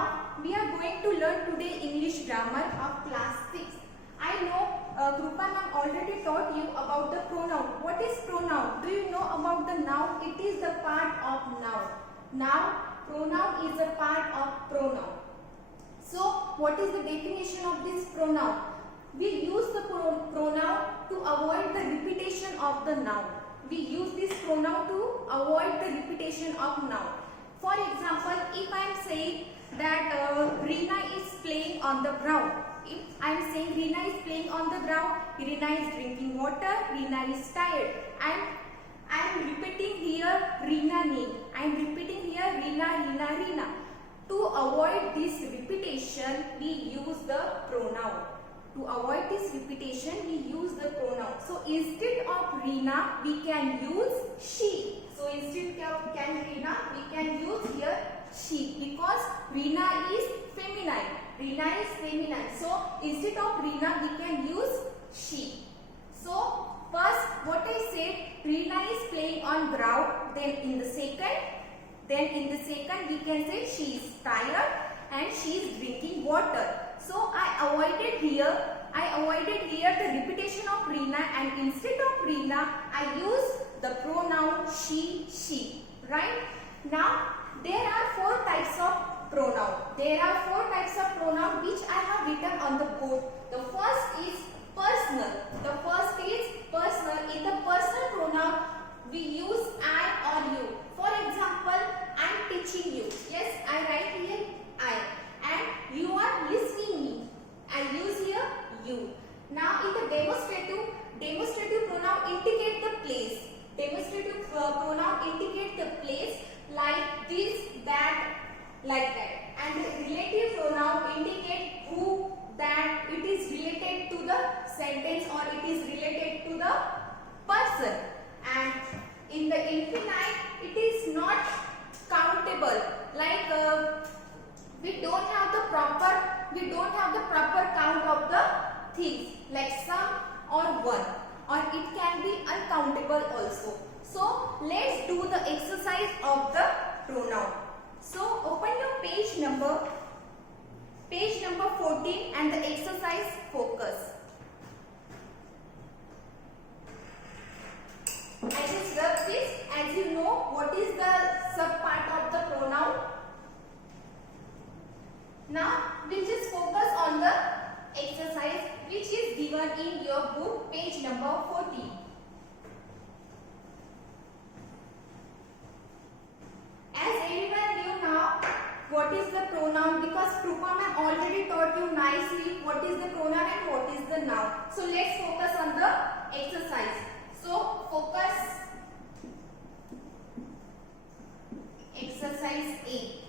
Now we are going to learn today English grammar of class 6. I know Krupa ma'am already taught you about the pronoun. What is pronoun? Do you know about the noun? It is the part of noun. Noun, pronoun is a part of pronoun. So what is the definition of this pronoun? We use the pronoun to avoid the repetition of the noun. We use this pronoun to avoid the repetition of noun. For example, if I am saying that Reena is playing on the ground. If I am saying Reena is playing on the ground, Reena is drinking water, Reena is tired. And I am repeating here Reena name. I am repeating here Reena, Reena, Reena. To avoid this repetition, we use the pronoun. To avoid this repetition, we use the pronoun. So instead of Reena, we can use she. So instead of Reena, we can use here she because Reena is feminine. Reena is feminine. So instead of Reena, we can use she. So first, what I said, Reena is playing on ground. Then in the second, we can say she is tired and she is drinking water. So I avoided here the repetition of Reena, and instead of Reena, I use the pronoun she, she. Right? Now, there are four types of pronoun. There are four types of pronoun which I have written on the board. The first is personal. The first is personal. In the personal pronoun, we use I or you. For example, I am teaching you. Yes, I write here I. And you are listening me. I use here you. Now, in the demonstrative pronoun indicate the place. Demonstrative pronoun indicate the place like this, that, like that. And the relative pronoun indicate who, that, it is related to the sentence or it is related to the person. And in the infinite, it is not countable. Like we don't have the proper count of the things, like some or one, or it can be uncountable also. So let's do the exercise of the pronoun. So open your page number 14 and the exercise focus. I just rub this. As you know, what is the sub part of the pronoun? Now we'll just focus on the exercise which is given in your book, page number 14. As everyone knew now what is the pronoun, because Krupa ma'am already taught you nicely what is the pronoun and what is the noun. So let's focus on the exercise. So focus. Exercise A.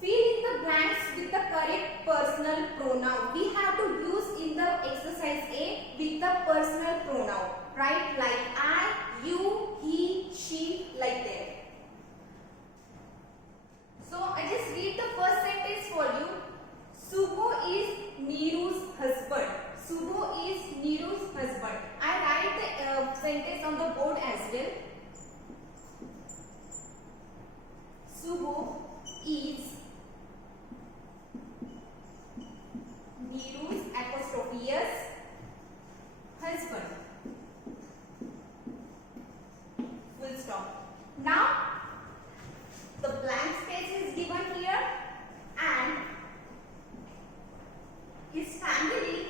Fill in the blanks with the correct personal pronoun. We have to use in the exercise A with the personal pronoun, right? Like I, you, he, she, like that. So I just read the first sentence for you. Subho is Niru's husband. Subho is Niru's husband. I write the sentence on the board as well. Subho is Niru's apostrophe S husband. Full stop. Now the blank space is given here and his family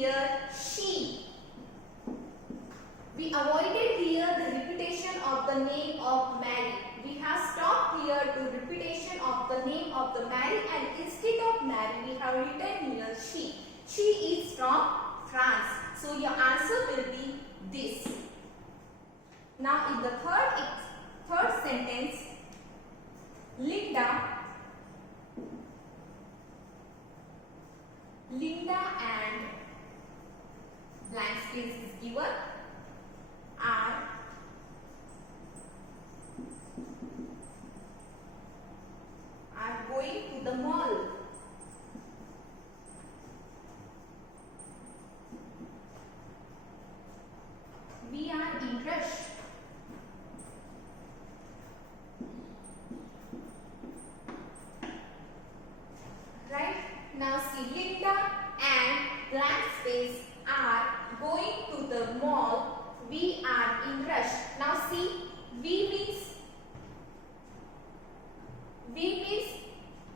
here she. We avoided here the repetition of the name of Mary. We have stopped here to repetition of the name of the Mary, and instead of Mary we have written here she. She is from France. So your answer will be this. Now in the third sentence, Linda and blank space is given are going to the mall. We are in rush. Right? Now see, Linda and blank space are going to the mall. We are in rush. Now see, we means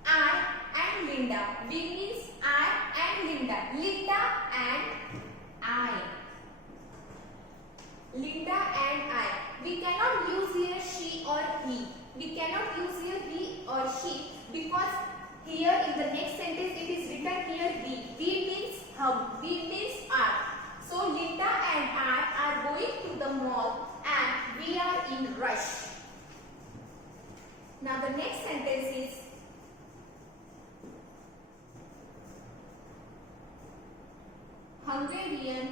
I and Linda. We means I and Linda. Linda and I. Linda and I. We cannot use here she or he. We cannot use here he or she because here in the next sentence it is written here we. We means hum. We means I. So Linda and I are going to the mall and we are in rush. Now the next sentence is Hungarian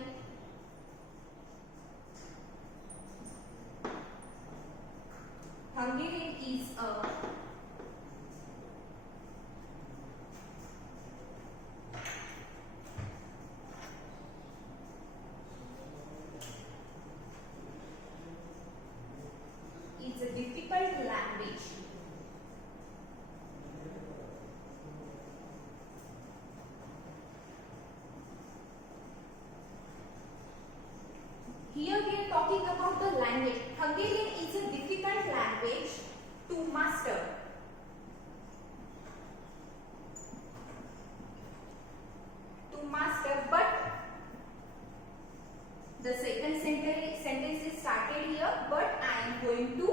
is a difficult language. Here we are talking about the language. Hungarian is a difficult language to master. But the second sentence is started here. But I am going to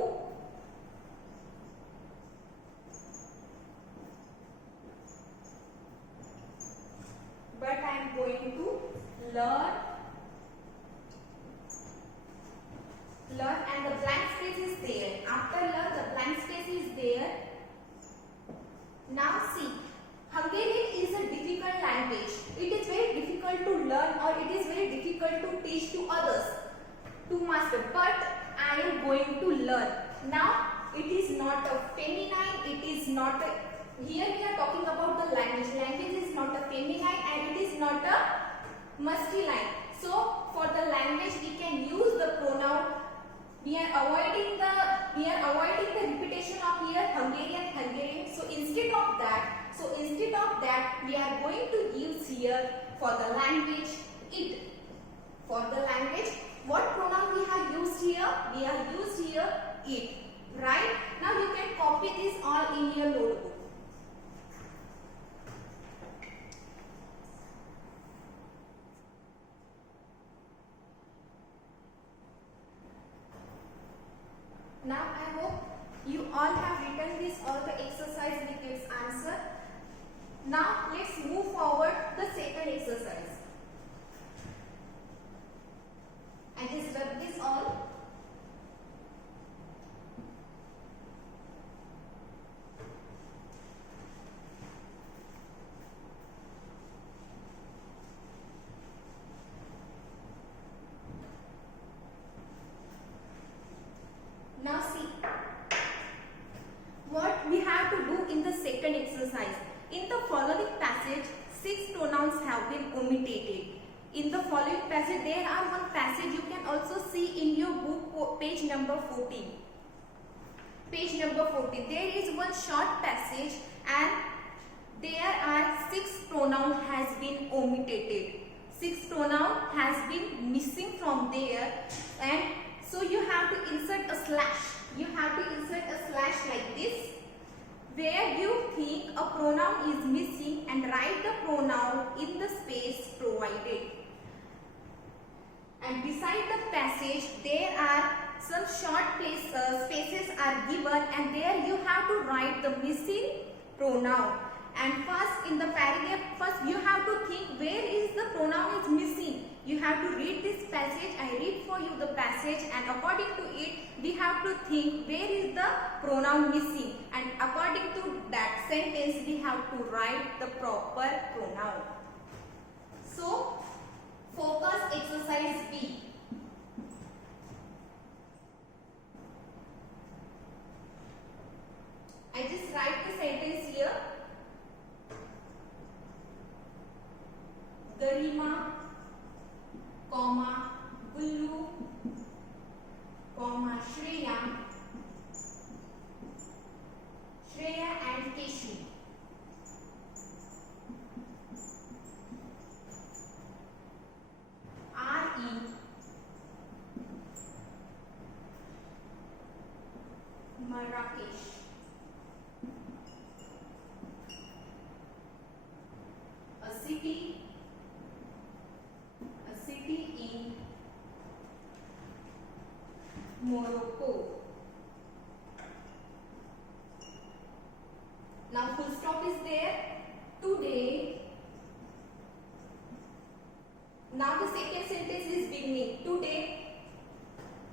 learn, and the blank space is there. After learn, the blank space is there. Now see, Hungarian is a difficult language. It is very difficult to learn or it is very difficult to teach to others, to master. But I am going to learn. Now it is not a feminine, it is not a, here we are talking about the language. Language is not a feminine and it is not a masculine. So for the language we can use the pronoun. We are avoiding the repetition of here Hungarian. So instead of that we are going to use here for the language it. For the language, what pronoun we have used here? We have used here it. Right? Now you can copy this all in your notebook. Now I hope you all have written this all the exercise with its answer. Now let's move forward the second exercise. And just rub this all. Now see what we have to do in the second exercise. In the following passage, 6 pronouns have been omitted. In the following passage, there are one passage you can also see in your book, page number 14. Page number 14. There is one short passage and there are 6 pronouns has been omitted. 6 pronoun has been missing from there, and so you have to insert a slash. You have to insert a slash like this, where you think a pronoun is missing, and write the pronoun in the space provided. and beside the passage there are some short spaces are given, and there you have to write the missing pronoun. And first in the paragraph, first you have to think where is the pronoun is missing. You have to read this passage. I read for you the passage, and according to it we have to think where is the pronoun missing, and according to that sentence we have to write the proper pronoun. So focus exercise B. I just write the sentence here. Garima, comma, Gullu, comma, Shreya and Keshu. Are in Marrakesh. A city in Morocco. Now full stop is there. Today. Now the second sentence is beginning. Today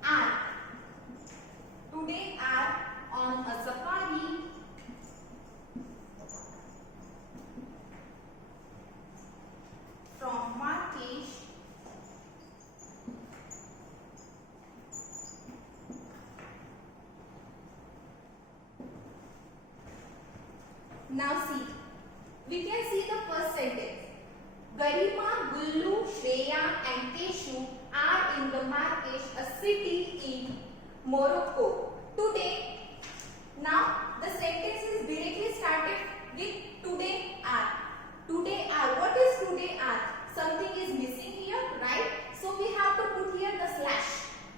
are on a safari from Marrakesh Now see, we can see the first sentence. Garima, Gullu, Shreya and Keshu are in the Marrakesh, a city in Morocco. Today, now the sentence is directly started with today are. Today are. What is today are? Something is missing here, right? So we have to put here the slash.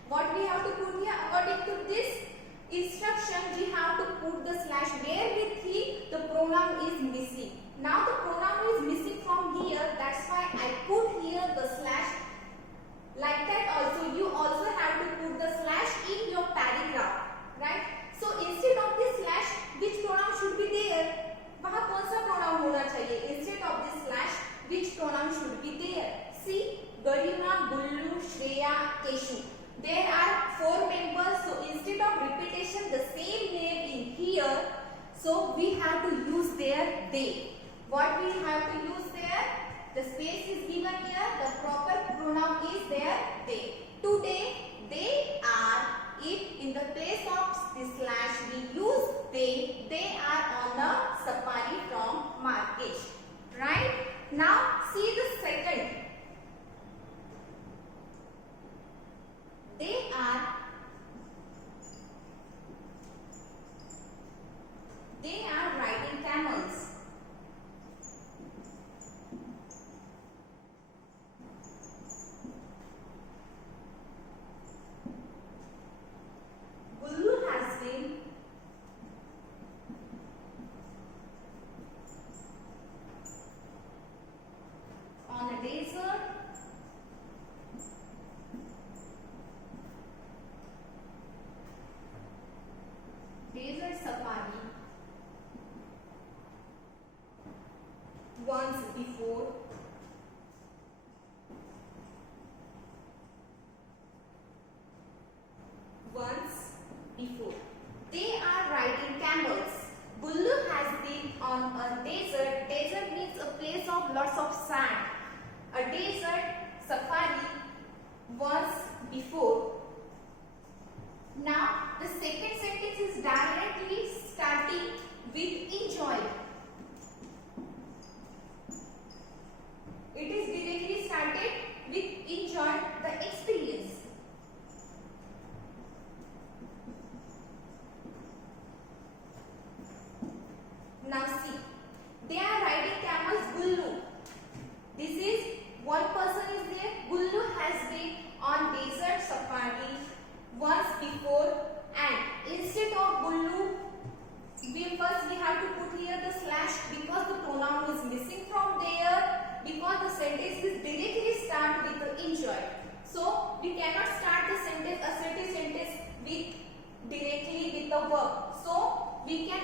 What we have to put here according to this instruction, we have to put the slash where we think the pronoun is missing. Now the pronoun is missing from here, that's why I put here the slash. Like that also, you also have to put the slash in your paragraph, right? So instead of this slash, which pronoun should be there? वहाँ कौन सा pronoun होना चाहिए? Instead of this slash, which pronoun should be there? See, Garima, Gullu, Shreya, Keshu. There are 4 members, so instead of repetition the same name in here, so we have to use there they. What we have to use there? The space is given here, the proper pronoun is there they. Today they are. If in the place of the slash we use they are on a safari from Marrakesh. Right? Now see the second. They are riding camels. Gullu has been on a desert safari once before. They are riding camels. Gullu has been on a desert. Desert means a place of lots of sand. A desert safari once before. Now the second sentence is directly starting with enjoy. It is directly started with enjoy the experience. Now see, they are riding camels. Gullu. This is one person is there. Gullu has been on desert safari once before, and instead of Gullu, we have to put here the slash because the pronoun is missing from there, because the sentence is directly start with the enjoy. So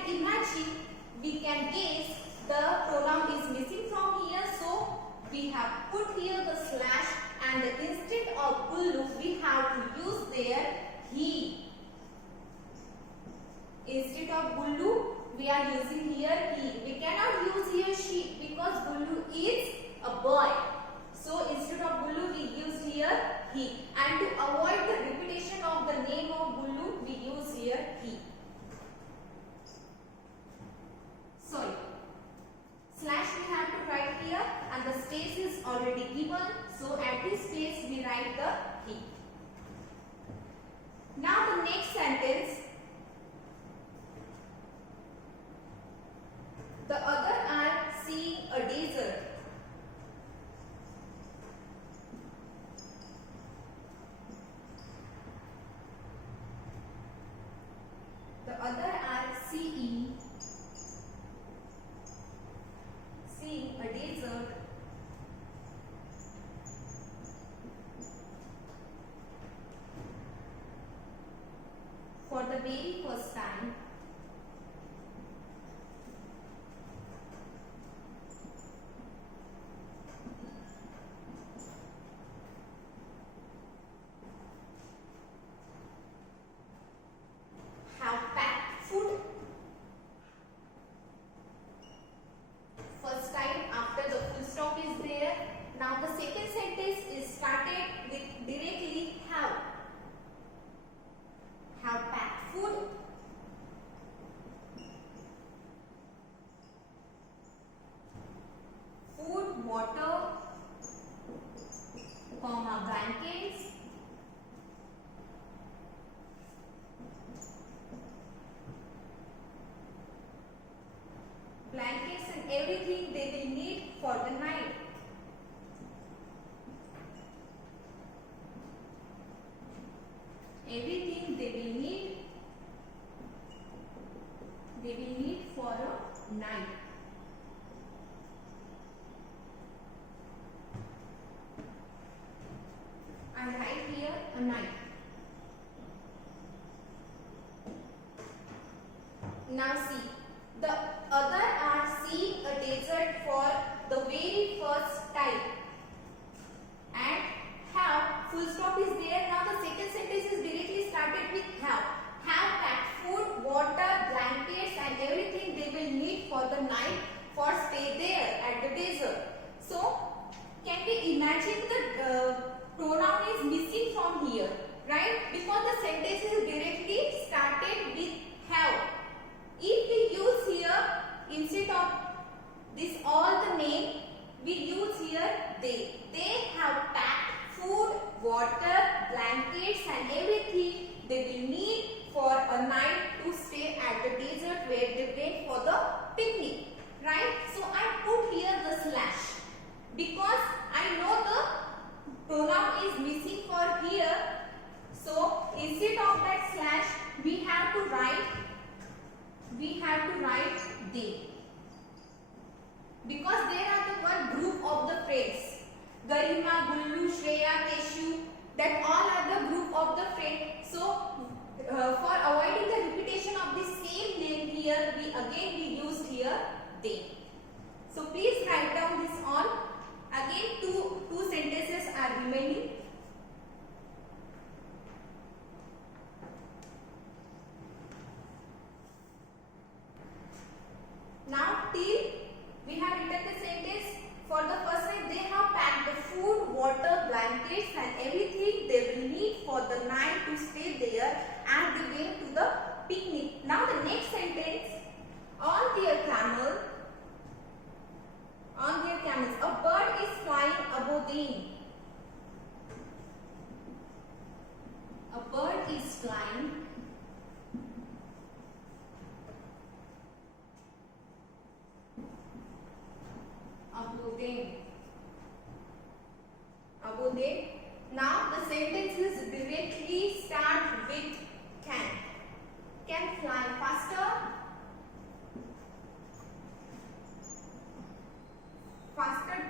imagine, we can guess the pronoun is missing from here. So we have put here the slash, and instead of Gullu we have to use there he. Instead of Gullu we are using here he. We cannot use here she because Gullu is a boy. So instead of Gullu we use here he, and to avoid the repetition of the name of Gullu we use here he. Sorry, slash we have to write here, and the space is already given, so at this space we write the he. Now the next sentence, the other are seeing a desert. The other are seeing a desert. For the very first time. Have packed food. First time after the full stop is there. Now the second sentence is started with directly have. Have packed food. Food, water, comma, blankets. Blankets and everything they will need for the night. Everything they will need for a night. I write here a night. Now see, the other are seeing a desert for the very first time, and have full stop is there. Now the second sentence is directly started with have. Have packed food, water, blankets and everything they will need for the night for stay there at the desert. So can we imagine the pronoun is missing from here, right? Because the sentence is directly started with have. If we use here instead of this all the name, we use here they. They have packed food, water, blankets and everything they will need for a night to stay at the desert where they went for the picnic, right? So I put here the slash because I know the pronoun is missing for here. So instead of that slash we have to write they, because they are the one group of the friends. Garima, Gullu, Shreya, Keshu, that all are the group of the friends. So for avoiding the repetition of the same name here, we used here they. So please write down this all. Again two sentences are remaining. Now till we have written the sentence. For the first time, they have packed the food, water, blankets and everything they will need for the night to stay there and they went to the picnic. Now the next sentence, on their camels, a bird is flying above them. A bird is flying above them. Now the sentences directly start with can. Can fly faster,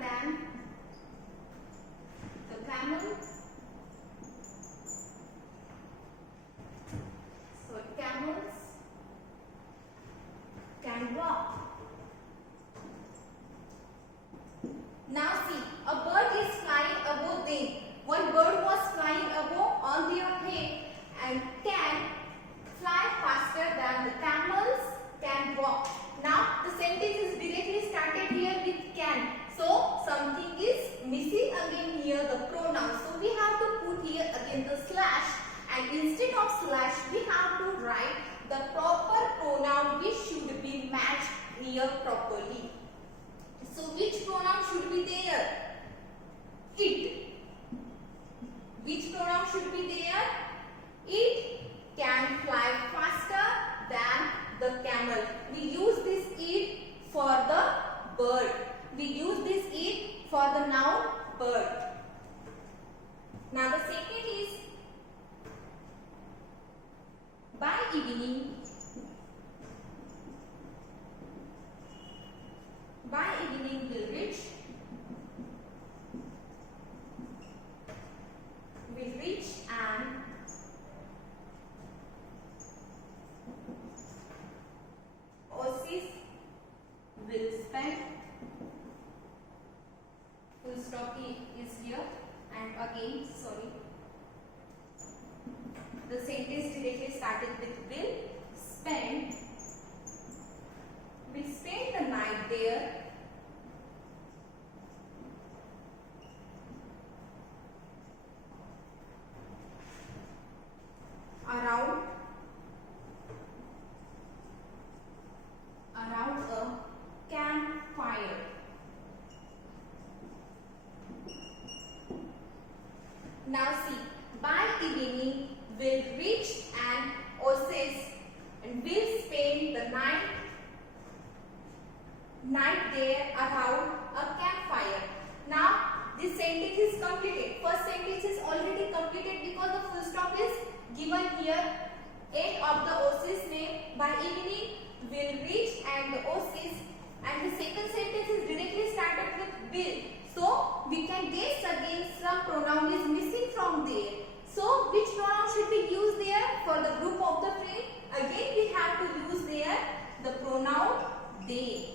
than the camel. So camels Now see, by evening we'll reach an oasis and we'll spend the night there around a campfire. Now this sentence is completed. First sentence is already completed because the full stop is given here. End of the oasis name. By evening we'll reach and the oasis, and the second sentence is directly started with will. So we can guess again some pronoun is missing from there. So which pronoun should we use there for the group of the friend? Again we have to use there the pronoun they.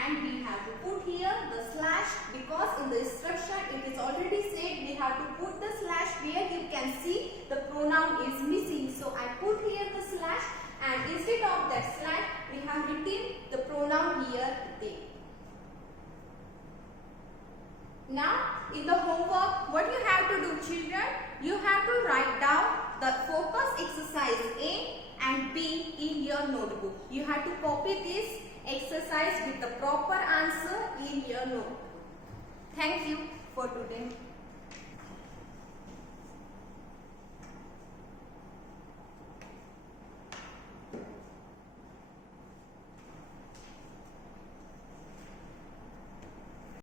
And we have to put here the slash because in the instruction it is already said we have to put the slash where you can see the pronoun is missing. So I put here the slash, and instead of that slash we have written the pronoun here they. Now in the homework what you have to do, children, you have to write down the focus exercise A and B in your notebook. You have to copy this exercise with the proper answer in your notebook. Thank you for today.